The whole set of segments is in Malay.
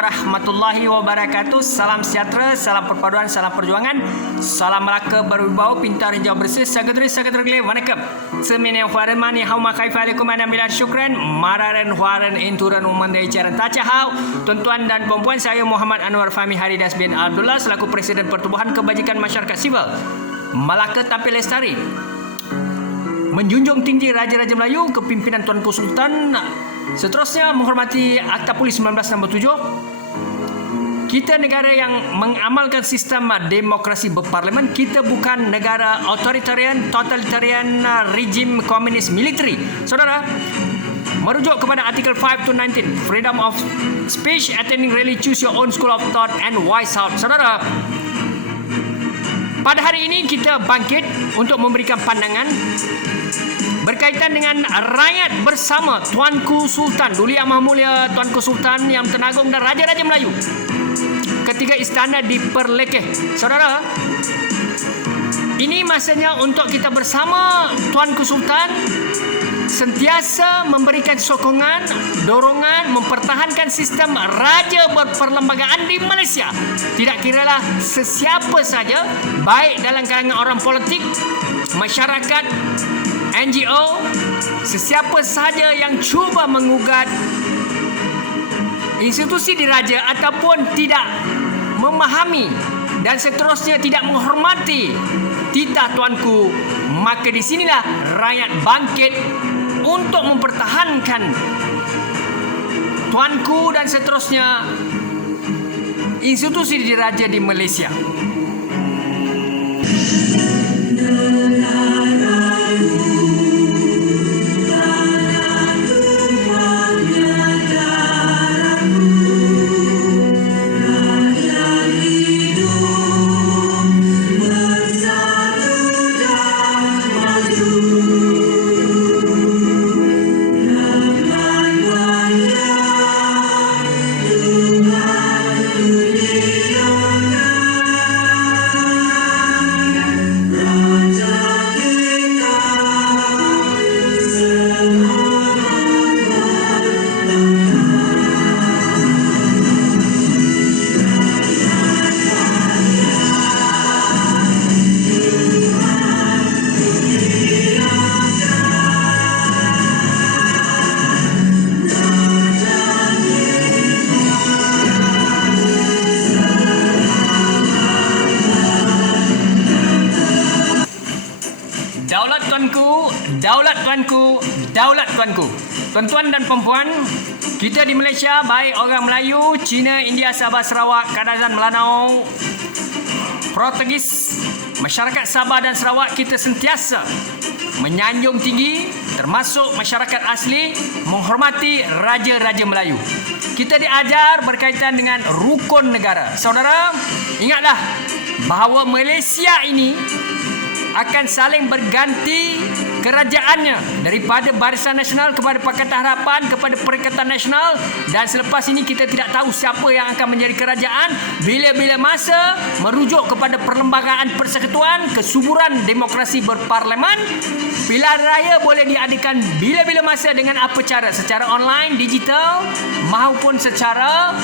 warahmatullahi wabarakatuh. Salam sejahtera, salam perpaduan, salam perjuangan. Salam Melaka berwibawa, pintar hijau bersih. Sagadri வணக்கம். Semene huaran mani hauma kaifa alaikum ana bilal syukran. Mararan huaran inturan umandai caran tacahau. Tuan-tuan dan puan-puan, saya Muhammad Anwar Fahmi Haridas bin Abdullah selaku Presiden Pertubuhan Kebajikan Masyarakat Sivil Melaka Tampil Lestari. Menjunjung tinggi Raja-Raja Melayu, kepimpinan Tuanku Sultan. Seterusnya menghormati Akta Polis 1967. Kita negara yang mengamalkan sistem demokrasi berparlimen. Kita bukan negara authoritarian, totalitarian, rejim komunis militeri. Saudara, merujuk kepada artikel 5 to 19, freedom of speech, attending rally, choose your own school of thought and voice out. Saudara, pada hari ini kita bangkit untuk memberikan pandangan berkaitan dengan rakyat bersama Tuanku Sultan Duli Yang Maha Mulia Tuanku Sultan Yang Tenagung dan Raja-Raja Melayu ketika istana diperlekeh. Saudara, ini masanya untuk kita bersama Tuanku Sultan sentiasa memberikan sokongan, dorongan, mempertahankan sistem raja berperlembagaan di Malaysia. Tidak kiralah sesiapa saja, baik dalam kalangan orang politik, masyarakat, NGO, sesiapa sahaja yang cuba mengugat institusi diraja ataupun tidak memahami dan seterusnya tidak menghormati titah tuanku, maka di sinilah rakyat bangkit untuk mempertahankan tuanku dan seterusnya institusi diraja di Malaysia. Daulat tuanku. Tuan-tuan dan puan-puan, kita di Malaysia, baik orang Melayu, Cina, India, Sabah, Sarawak, Kadazan, Melanau, Portugis, masyarakat Sabah dan Sarawak, kita sentiasa menyanjung tinggi, termasuk masyarakat asli, menghormati Raja-Raja Melayu. Kita diajar berkaitan dengan rukun negara. Saudara, ingatlah bahawa Malaysia ini akan saling berganti kerajaannya daripada Barisan Nasional kepada Pakatan Harapan kepada Perikatan Nasional, dan selepas ini kita tidak tahu siapa yang akan menjadi kerajaan bila-bila masa. Merujuk kepada perlembagaan persekutuan, kesuburan demokrasi berparlimen, pilihan raya boleh diadakan bila-bila masa dengan apa cara, secara online, digital maupun secara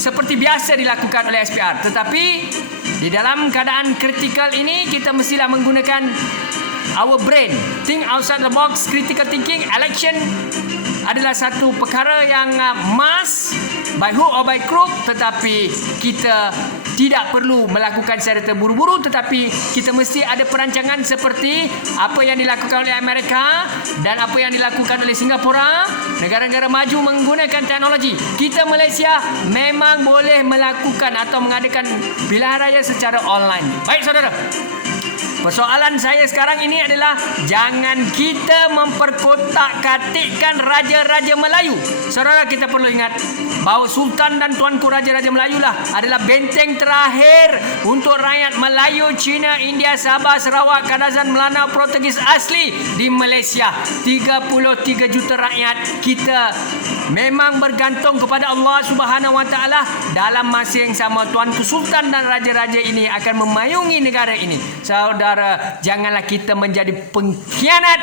seperti biasa dilakukan oleh SPR. Tetapi di dalam keadaan kritikal ini kita mestilah menggunakan our brain, think outside the box. Critical thinking. Election adalah satu perkara yang must, by hook or by crook, tetapi kita tidak perlu melakukan secara terburu-buru, tetapi kita mesti ada perancangan seperti apa yang dilakukan oleh Amerika dan apa yang dilakukan oleh Singapura, negara-negara maju menggunakan teknologi. Kita Malaysia memang boleh melakukan atau mengadakan pilihan raya secara online. Baik saudara, persoalan saya sekarang ini adalah jangan kita memperkotak-katikkan Raja-Raja Melayu. Saudara, kita perlu ingat bahawa Sultan dan Tuanku Raja-Raja Melayu lah adalah benteng terakhir untuk rakyat Melayu, Cina, India, Sabah, Sarawak, Kadazan, Melanau, Portugis asli di Malaysia. 33 juta rakyat kita memang bergantung kepada Allah Subhanahu Wa Taala. Dalam masa yang sama, Tuanku Sultan dan Raja-Raja ini akan memayungi negara ini. Saudara, janganlah kita menjadi pengkhianat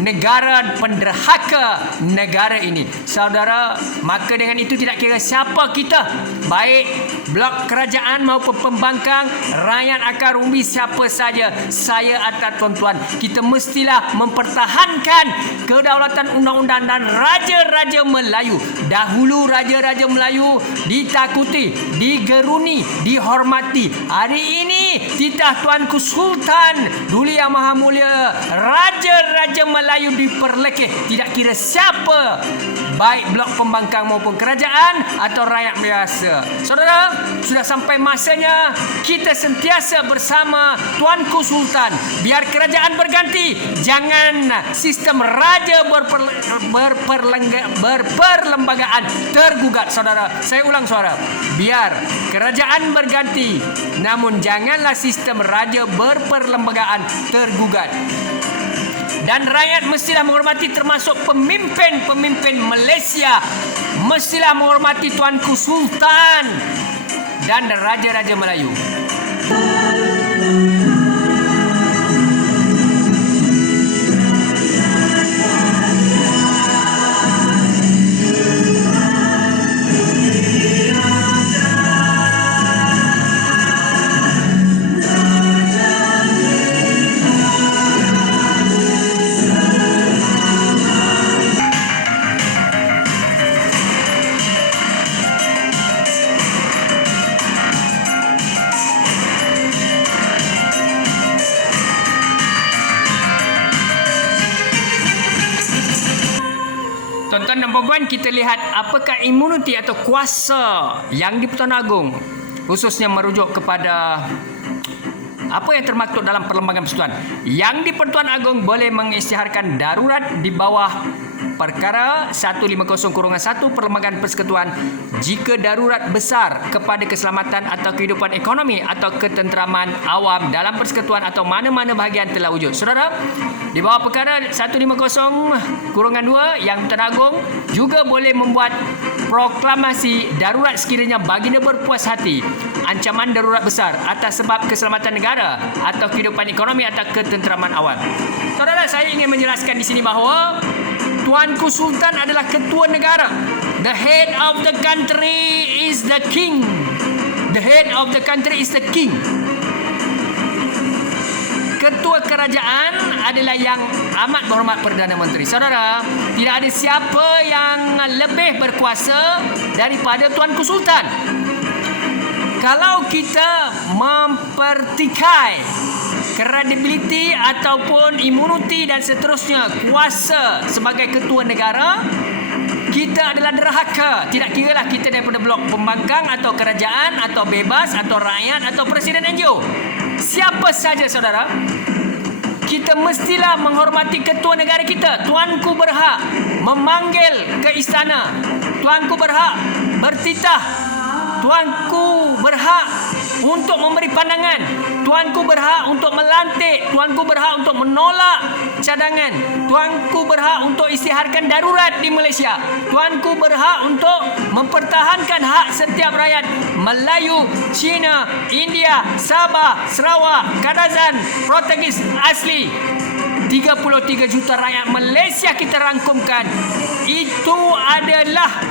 negara penderhaka negara ini. Saudara, maka dengan itu tidak kira siapa kita, baik blok kerajaan maupun pembangkang, rakyat akan rugi siapa saja, saya atau tuan-tuan, kita mestilah mempertahankan kedaulatan undang-undang dan raja-raja Melayu. Dahulu raja-raja Melayu ditakuti, digeruni, dihormati. Hari ini titah Tuanku Sultan Duli Yang Maha Mulia, raja-raja Melayu diperlekeh, tidak kira siapa, baik blok pembangkang maupun kerajaan atau rakyat biasa. Saudara, sudah sampai masanya kita sentiasa bersama Tuanku Sultan. Biar kerajaan berganti, jangan sistem raja berperlembagaan tergugat. Saudara, saya ulang suara, biar kerajaan berganti, namun janganlah sistem raja berperlembagaan tergugat. Dan rakyat mestilah menghormati, termasuk pemimpin-pemimpin Malaysia mestilah menghormati Tuanku Sultan dan raja-raja Melayu. Tuan-tuan dan puan-puan, kita lihat apakah imuniti atau kuasa yang di Pertuan Agong, khususnya merujuk kepada apa yang termaktub dalam Perlembagaan Persekutuan. Yang di Pertuan Agong boleh mengisytiharkan darurat di bawah Perkara 150/1 Perlembagaan Persekutuan jika darurat besar kepada keselamatan atau kehidupan ekonomi atau ketenteraman awam dalam persekutuan atau mana-mana bahagian telah wujud. Saudara, di bawah Perkara 150/2 yang Pertuan Agong juga boleh membuat proklamasi darurat sekiranya baginda berpuas hati ancaman darurat besar atas sebab keselamatan negara atau kehidupan ekonomi atau ketenteraman awam. Saudara, saya ingin menjelaskan di sini bahawa Tuanku Sultan adalah ketua negara. The head of the country is the king. The head of the country is the king. Ketua kerajaan adalah yang amat berhormat Perdana Menteri. Saudara, tidak ada siapa yang lebih berkuasa daripada Tuanku Sultan. Kalau kita mempertikai kredibiliti ataupun imuniti dan seterusnya kuasa sebagai ketua negara, kita adalah derhaka. Tidak kiralah kita daripada blok pembangkang atau kerajaan atau bebas atau rakyat atau presiden NGO. Siapa saja saudara, kita mestilah menghormati ketua negara kita. Tuanku berhak memanggil ke istana. Tuanku berhak bertitah. Tuanku berhak untuk memberi pandangan. Tuanku berhak untuk melantik. Tuanku berhak untuk menolak cadangan. Tuanku berhak untuk isytiharkan darurat di Malaysia. Tuanku berhak untuk mempertahankan hak setiap rakyat Melayu, Cina, India, Sabah, Sarawak, Kadazan, Portugis asli. 33 juta rakyat Malaysia kita rangkumkan. Itu adalah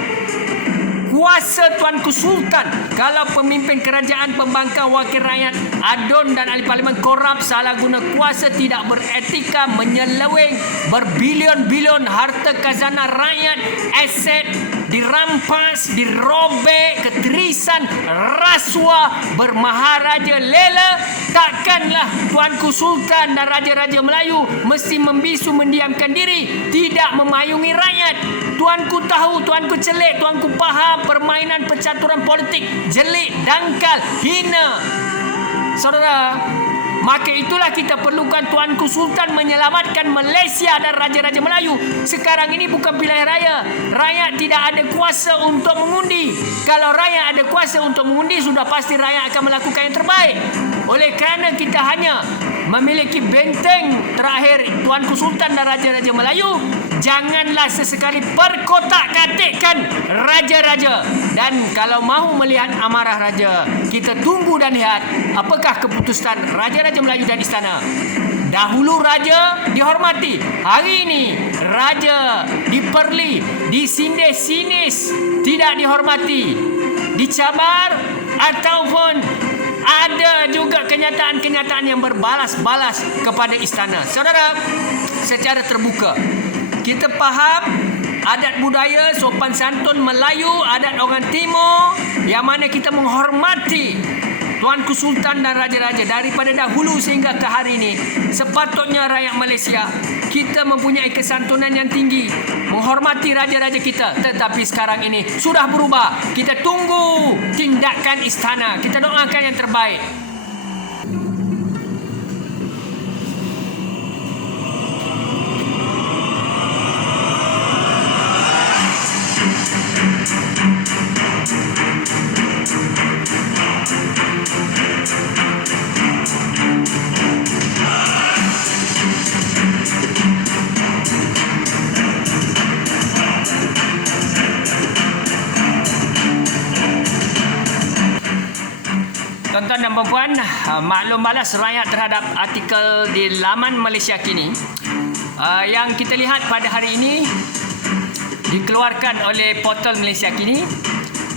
kuasa Tuanku Sultan. Kalau pemimpin kerajaan, pembangkang, wakil rakyat, adun dan ahli parlimen korap, salah guna kuasa, tidak beretika, menyeleweng berbilion-bilion harta khazanah rakyat, aset dirampas, dirobek, keterisan, rasuah, bermaharaja lela, takkanlah Tuanku Sultan dan Raja-Raja Melayu mesti membisu mendiamkan diri, tidak memayungi rakyat. Tuanku tahu, Tuanku celik, Tuanku faham permainan percaturan politik jelik, dangkal, hina. Saudara, maka itulah kita perlukan Tuanku Sultan menyelamatkan Malaysia dan Raja-Raja Melayu. Sekarang ini bukan pilihan raya. Rakyat tidak ada kuasa untuk mengundi. Kalau rakyat ada kuasa untuk mengundi, sudah pasti rakyat akan melakukan yang terbaik. Oleh kerana kita hanya memiliki benteng terakhir Tuanku Sultan dan Raja-Raja Melayu, janganlah sesekali perkotak-katikkan raja-raja. Dan kalau mahu melihat amarah raja, kita tunggu dan lihat apakah keputusan Raja-Raja Melayu dan istana Dahulu raja dihormati, hari ini raja diperli, disindir-sinis, tidak dihormati, dicabar, ataupun ada juga kenyataan-kenyataan yang berbalas-balas kepada istana. Saudara, secara terbuka kita faham adat budaya, sopan santun Melayu, adat orang Timur, yang mana kita menghormati Tuanku Sultan dan Raja-Raja daripada dahulu sehingga ke hari ini. Sepatutnya rakyat Malaysia kita mempunyai kesantunan yang tinggi, menghormati raja-raja kita. Tetapi sekarang ini sudah berubah. Kita tunggu tindakan istana. Kita doakan yang terbaik. Tuan-tuan dan puan-puan, maklum balas rakyat terhadap artikel di laman Malaysia Kini yang kita lihat pada hari ini dikeluarkan oleh portal Malaysia Kini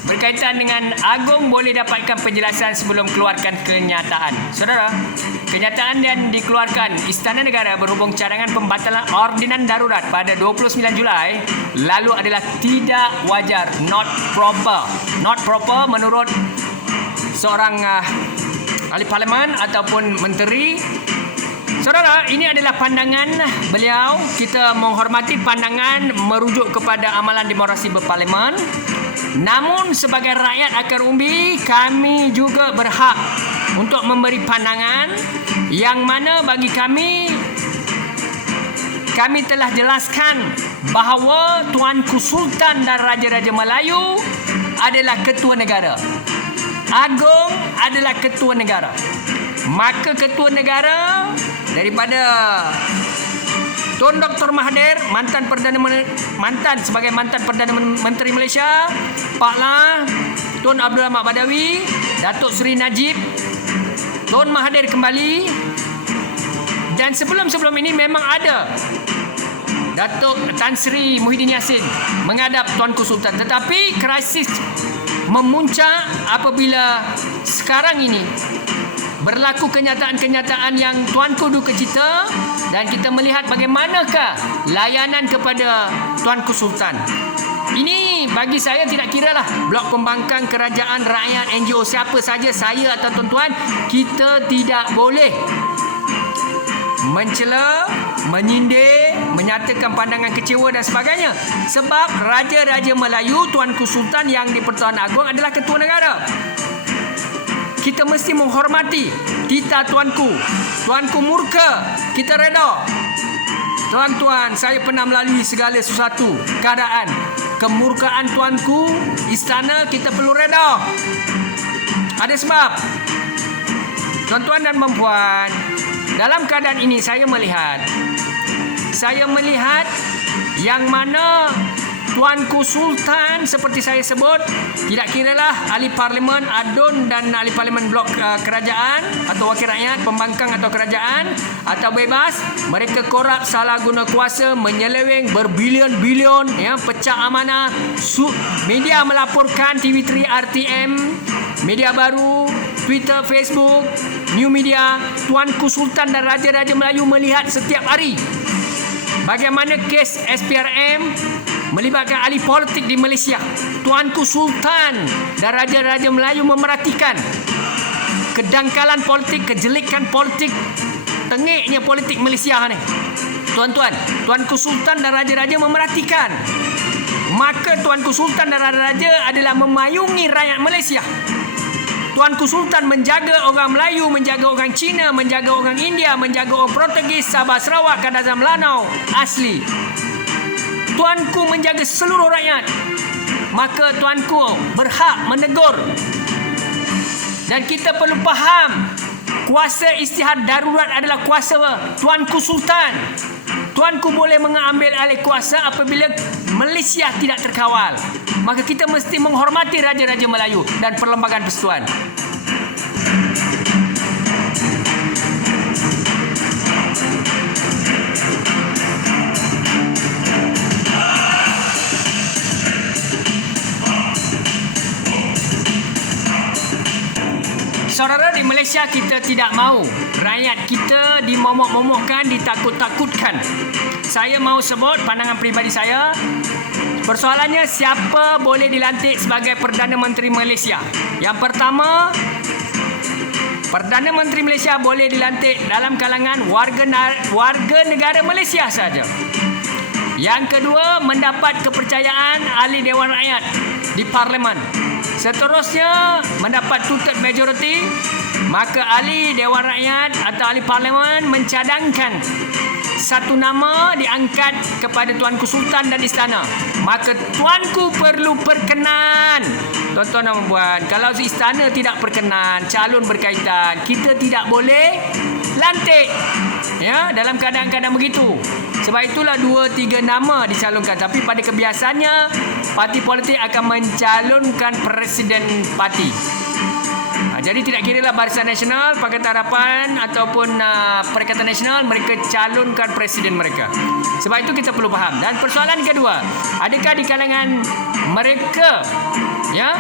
berkaitan dengan Agong boleh dapatkan penjelasan sebelum keluarkan kenyataan. Saudara, kenyataan yang dikeluarkan Istana Negara berhubung cadangan pembatalan ordinan darurat pada 29 Julai lalu adalah tidak wajar, not proper. Not proper menurut seorang ahli parlimen ataupun menteri. Saudara, ini adalah pandangan beliau. Kita menghormati pandangan merujuk kepada amalan demokrasi berparlimen. Namun sebagai rakyat akar umbi, kami juga berhak untuk memberi pandangan yang mana bagi kami telah jelaskan bahawa Tuanku Sultan dan Raja-Raja Melayu adalah ketua negara. Agong adalah ketua negara. Maka ketua negara daripada Tun Dr. Mahathir, sebagai mantan Perdana Menteri Malaysia, Pak La, Tun Abdul Ahmad Badawi, Datuk Seri Najib, Tun Mahathir kembali, dan sebelum ini memang ada Datuk Tan Sri Muhyiddin Yassin menghadap Tuanku Sultan. Tetapi krisis memuncak apabila sekarang ini berlaku kenyataan-kenyataan yang Tuanku duka cita dan kita melihat bagaimanakah layanan kepada Tuanku Sultan. Ini bagi saya tidak kiralah blok pembangkang, kerajaan, rakyat, NGO, siapa saja, saya atau tuan-tuan, kita tidak boleh mencela, menyindir, menyatakan pandangan kecewa dan sebagainya. Sebab Raja-Raja Melayu, Tuanku Sultan yang di-Pertuan Agong adalah ketua negara. Kita mesti menghormati titah Tuanku. Tuanku murka, kita reda. Tuan-tuan, saya pernah melalui segala sesuatu keadaan. Kemurkaan Tuanku, istana, kita perlu reda. Ada sebab. Tuan-tuan dan puan-puan, dalam keadaan ini saya melihat yang mana Tuanku Sultan seperti saya sebut, tidak kiralah ahli parlimen ADUN dan ahli parlimen blok kerajaan atau wakil rakyat, pembangkang atau kerajaan atau bebas, mereka korup, salah guna kuasa, menyeleweng berbilion-bilion, pecah amanah. Media melaporkan, TV3, RTM, Media Baru, Twitter, Facebook, New Media, Tuanku Sultan dan Raja-Raja Melayu melihat setiap hari bagaimana kes SPRM melibatkan ahli politik di Malaysia. Tuanku Sultan dan Raja-Raja Melayu memerhatikan kedangkalan politik, kejelikan politik, tengiknya politik Malaysia ni. Tuan-tuan, Tuanku Sultan dan Raja-Raja memerhatikan. Maka Tuanku Sultan dan Raja-Raja adalah memayungi rakyat Malaysia. Tuanku Sultan menjaga orang Melayu, menjaga orang Cina, menjaga orang India, menjaga orang Portugis, Sabah, Sarawak, Kadazan, Lanau asli. Tuanku menjaga seluruh rakyat. Maka Tuanku berhak menegur. Dan kita perlu faham, kuasa istihad darurat adalah kuasa Tuanku Sultan. Tuanku boleh mengambil alih kuasa apabila Malaysia tidak terkawal. Maka kita mesti menghormati Raja-Raja Melayu dan Perlembagaan Persekutuan. Malaysia kita tidak mahu rakyat kita dimomok-momokkan, ditakut-takutkan. Saya mahu sebut pandangan peribadi saya. Persoalannya siapa boleh dilantik sebagai Perdana Menteri Malaysia. Yang pertama, Perdana Menteri Malaysia boleh dilantik dalam kalangan warga negara Malaysia saja. Yang kedua, mendapat kepercayaan ahli Dewan Rakyat di Parlimen. Seterusnya, mendapat two-third majority, maka ahli Dewan Rakyat atau ahli Parlimen mencadangkan satu nama diangkat kepada Tuanku Sultan dan Istana. Maka Tuanku perlu perkenan. Tuan-tuan dan puan, kalau Istana tidak perkenan, calon berkaitan, kita tidak boleh lantik. Ya, dalam keadaan-keadaan begitu. Sebab itulah 2-3 nama dicalonkan. Tapi pada kebiasaannya, parti politik akan mencalonkan presiden parti. Jadi tidak kiralah Barisan Nasional, Pakatan Harapan ataupun Perikatan Nasional, mereka calonkan presiden mereka. Sebab itu kita perlu faham. Dan persoalan kedua, adakah di kalangan mereka, ya,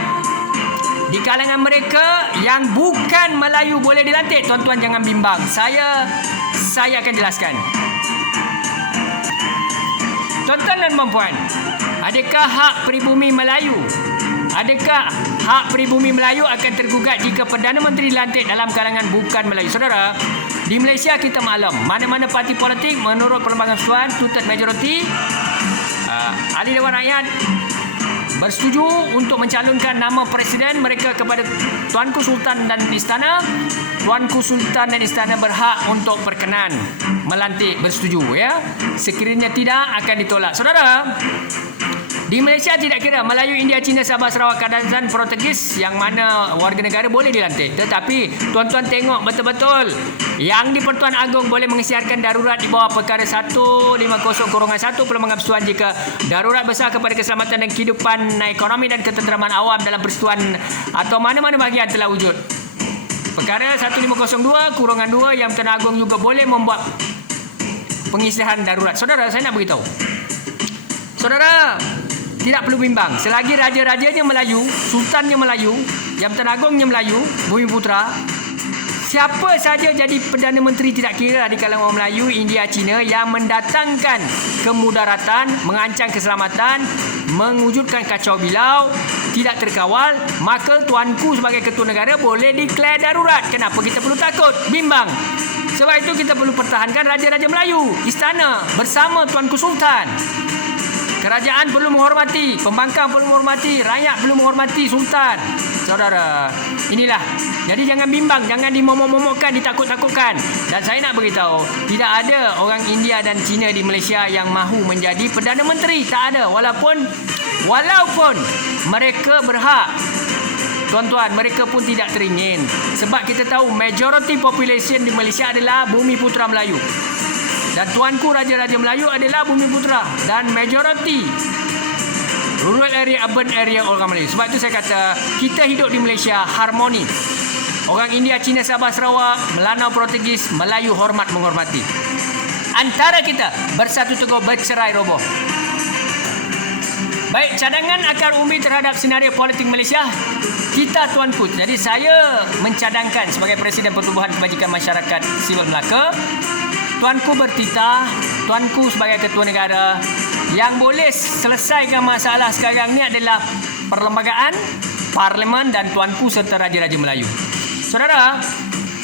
di kalangan mereka yang bukan Melayu boleh dilantik? Tuan-tuan jangan bimbang. Saya akan jelaskan. Tuan-tuan dan puan-puan, adakah hak pribumi Melayu? Adakah hak pribumi Melayu akan tergugat jika Perdana Menteri dilantik dalam kalangan bukan Melayu? Saudara, di Malaysia kita maklum, mana-mana parti politik menurut Perlembagaan Persekutuan two-third majority, ahli Dewan Rakyat bersetuju untuk mencalonkan nama presiden mereka kepada Tuanku Sultan dan Istana. Tuanku Sultan dan Istana berhak untuk berkenan melantik, bersetuju, ya. Sekiranya tidak, akan ditolak. Saudara, di Malaysia tidak kira Melayu, India, Cina, Sabah, Sarawak, Kelantan, Portugis, yang mana warga negara boleh dilantik. Tetapi tuan-tuan tengok betul-betul, yang di Pertuan Agong boleh mengisytiharkan darurat di bawah perkara 150/1 Perlembagaan Persekutuan jika darurat besar kepada keselamatan dan kehidupan ekonomi dan ketenteraman awam dalam persekutuan atau mana-mana bahagian telah wujud. Perkara 1502/2 yang Pertuan Agong juga boleh membuat pengisytiharan darurat. Saudara, saya nak beritahu. Saudara, tidak perlu bimbang. Selagi raja-rajanya Melayu, sultannya Melayu, Jabatan Agongnya Melayu, Bumiputera, siapa saja jadi Perdana Menteri tidak kira di kalangan orang Melayu, India, Cina yang mendatangkan kemudaratan, mengancam keselamatan, mewujudkan kacau bilau, tidak terkawal, maka tuanku sebagai ketua negara boleh declare darurat. Kenapa kita perlu takut, bimbang? Sebab itu kita perlu pertahankan raja-raja Melayu, istana bersama Tuanku Sultan. Kerajaan perlu menghormati, pembangkang perlu menghormati, rakyat perlu menghormati sultan. Saudara, inilah. Jadi jangan bimbang, jangan dimomok-momokkan, ditakut-takutkan. Dan saya nak beritahu, tidak ada orang India dan Cina di Malaysia yang mahu menjadi Perdana Menteri. Tak ada. Walaupun mereka berhak. Tuan-tuan, mereka pun tidak teringin. Sebab kita tahu majority population di Malaysia adalah Bumiputera Melayu. Dan tuanku raja-raja Melayu adalah Bumiputera dan majority rural area, urban area orang Melayu. Sebab itu saya kata kita hidup di Malaysia harmoni. Orang India, Cina, Sabah, Sarawak, Melanau, Portugis, Melayu hormat menghormati. Antara kita bersatu teguh, bercerai roboh. Baik, cadangan akar umbi terhadap senario politik Malaysia, kita tuanku. Jadi saya mencadangkan sebagai Presiden Pertubuhan Kebajikan Masyarakat Sivil Melaka, tuanku bertitah, tuanku sebagai ketua negara, yang boleh selesaikan masalah sekarang ni adalah perlembagaan, parlimen dan tuanku serta raja-raja Melayu. Saudara,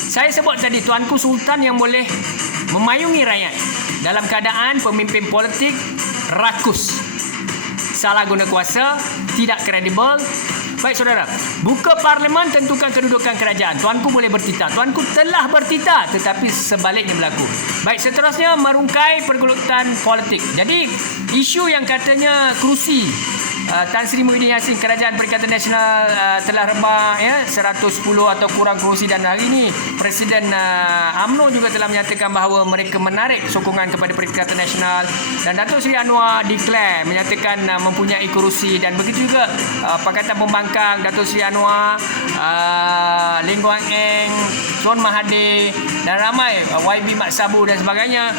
saya sebut tadi tuanku sultan yang boleh memayungi rakyat dalam keadaan pemimpin politik rakus, salah guna kuasa, tidak kredibel. Baik saudara, buka parlimen, tentukan kedudukan kerajaan. Tuanku boleh bertitah. Tuanku telah bertitah, tetapi sebaliknya berlaku. Baik, seterusnya merungkai pergelutan politik. Jadi isu yang katanya kerusi Tan Sri Muhyiddin Yassin, Kerajaan Perikatan Nasional telah rebah, ya, 110 atau kurang kerusi, dan hari ini Presiden UMNO juga telah menyatakan bahawa mereka menarik sokongan kepada Perikatan Nasional, dan Datuk Seri Anwar declare menyatakan mempunyai kerusi, dan begitu juga Pakatan Pembangkang Datuk Seri Anwar, Ling Guang Eng, Tuan Mahathir dan ramai YB Mat Sabu dan sebagainya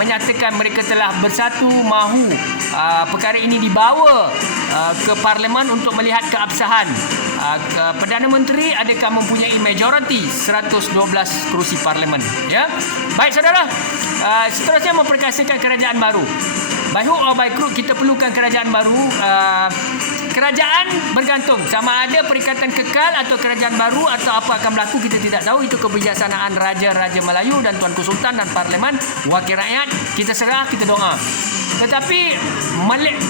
menyatakan mereka telah bersatu mahu perkara ini dibawa ke parlimen untuk melihat keabsahan Perdana Menteri adakah mempunyai majoriti 112 kerusi parlimen, ya. Baik saudara, seterusnya memperkasakan kerajaan baru. By hook or by crook kita perlukan kerajaan baru. Kerajaan bergantung sama ada perikatan kekal atau kerajaan baru atau apa akan berlaku kita tidak tahu. Itu kebijaksanaan Raja-Raja Melayu dan Tuanku Sultan dan Parlimen, wakil rakyat. Kita serah, kita doa. Tetapi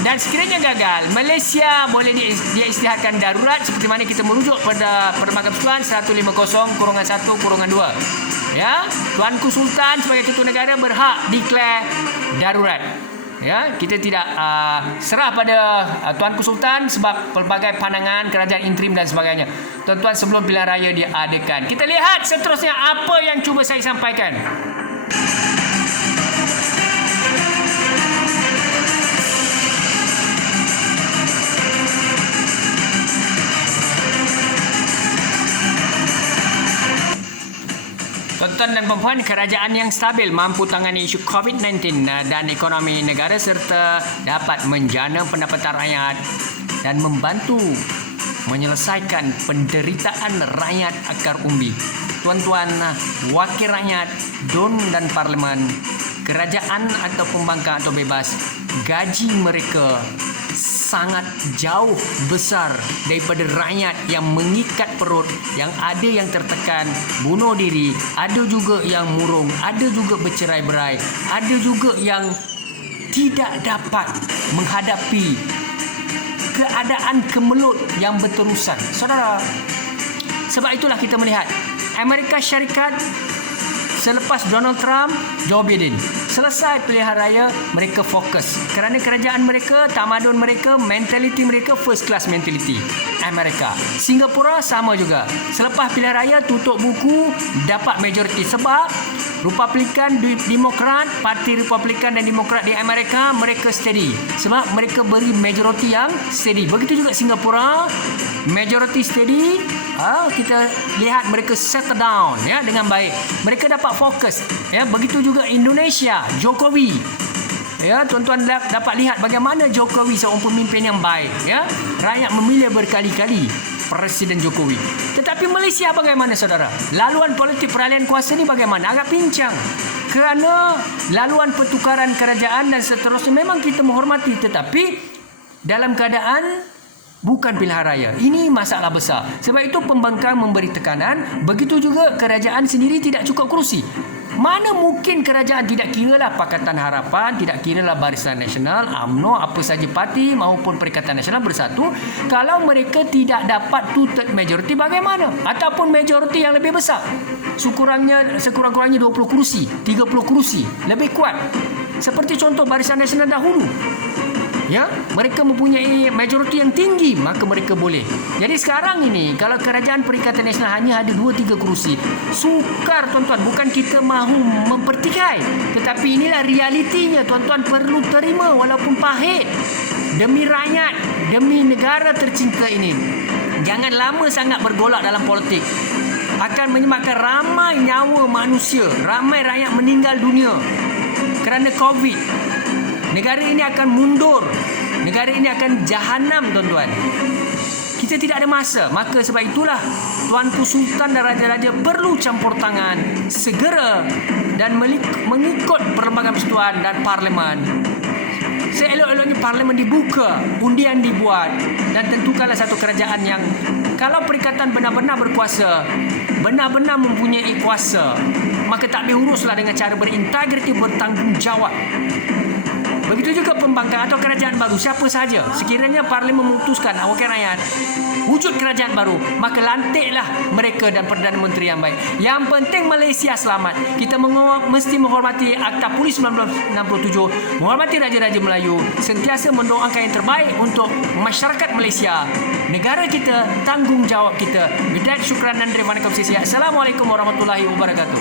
dan sekiranya gagal, Malaysia boleh diisytiharkan darurat seperti mana kita merujuk pada Perlembagaan Persekutuan 150/1/2. Ya, Tuanku Sultan sebagai ketua negara berhak declare darurat. Ya, kita tidak serah pada Tuanku Sultan sebab pelbagai pandangan kerajaan interim dan sebagainya. Tuan-tuan, sebelum pilihan raya diadakan, kita lihat seterusnya apa yang cuba saya sampaikan. Tuan-tuan dan puan-puan, kerajaan yang stabil mampu tangani isu COVID-19 dan ekonomi negara serta dapat menjana pendapatan rakyat dan membantu menyelesaikan penderitaan rakyat akar umbi. Tuan-tuan, wakil rakyat, DUN dan Parlimen, kerajaan atau pembangkang atau bebas, gaji mereka sangat jauh besar daripada rakyat yang mengikat perut, yang ada yang tertekan, bunuh diri, ada juga yang murung, ada juga bercerai-berai, ada juga yang tidak dapat menghadapi keadaan kemelut yang berterusan. Saudara, sebab itulah kita melihat Amerika Syarikat selepas Donald Trump, Joe Biden selesai pilihan raya, mereka fokus kerana kerajaan mereka, tamadun mereka, mentaliti mereka first class mentality. Amerika, Singapura sama juga. Selepas pilihan raya tutup buku, dapat majoriti sebab Republikan, Demokrat, Parti Republikan dan Demokrat di Amerika mereka steady sebab mereka beri majoriti yang steady. Begitu juga Singapura, majoriti steady. Kita lihat mereka settle down, ya, dengan baik. Mereka dapat fokus, ya. Begitu juga Indonesia, Jokowi. Ya, tuan-tuan dapat lihat bagaimana Jokowi seorang pemimpin yang baik, ya. Rakyat memilih berkali-kali Presiden Jokowi. Tetapi Malaysia bagaimana, saudara? Laluan politik peralihan kuasa ni bagaimana? Agak pincang. Kerana laluan pertukaran kerajaan dan seterusnya memang kita menghormati, tetapi dalam keadaan bukan pilihan raya. Ini masalah besar. Sebab itu pembangkang memberi tekanan. Begitu juga kerajaan sendiri tidak cukup kerusi. Mana mungkin kerajaan, tidak kiralah Pakatan Harapan, tidak kiralah Barisan Nasional, UMNO, apa saja parti maupun Perikatan Nasional bersatu, kalau mereka tidak dapat two-third majority bagaimana? Ataupun majority yang lebih besar. Sekurang-kurangnya 20 kerusi, 30 kerusi, lebih kuat. Seperti contoh Barisan Nasional dahulu. Ya, mereka mempunyai majoriti yang tinggi, maka mereka boleh. Jadi sekarang ini kalau kerajaan Perikatan Nasional hanya ada 2-3 kerusi, sukar tuan-tuan, bukan kita mahu mempertikai, tetapi inilah realitinya. Tuan-tuan perlu terima walaupun pahit demi rakyat, demi negara tercinta ini. Jangan lama sangat bergolak dalam politik, akan menyebabkan ramai nyawa manusia, ramai rakyat meninggal dunia kerana COVID. Negara ini akan mundur. Negara ini akan jahanam, tuan-tuan. Kita tidak ada masa. Maka sebab itulah Tuanku Sultan dan Raja-Raja perlu campur tangan segera dan mengikut Perlembagaan Persekutuan dan Parlimen. Seelok-eloknya Parlimen dibuka, undian dibuat dan tentukanlah satu kerajaan yang kalau Perikatan benar-benar berkuasa, benar-benar mempunyai kuasa, maka tak boleh uruslah dengan cara berintegriti, bertanggungjawab. Begitu juga pembangkang atau kerajaan baru, siapa sahaja. Sekiranya Parlimen memutuskan wakil rakyat wujud kerajaan baru, maka lantiklah mereka dan Perdana Menteri yang baik. Yang penting Malaysia selamat. Kita mesti menghormati Akta Polis 1967, menghormati Raja-Raja Melayu, sentiasa mendoakan yang terbaik untuk masyarakat Malaysia, negara kita, tanggungjawab kita. Bidat syukran dan terima kasih. Assalamualaikum warahmatullahi wabarakatuh.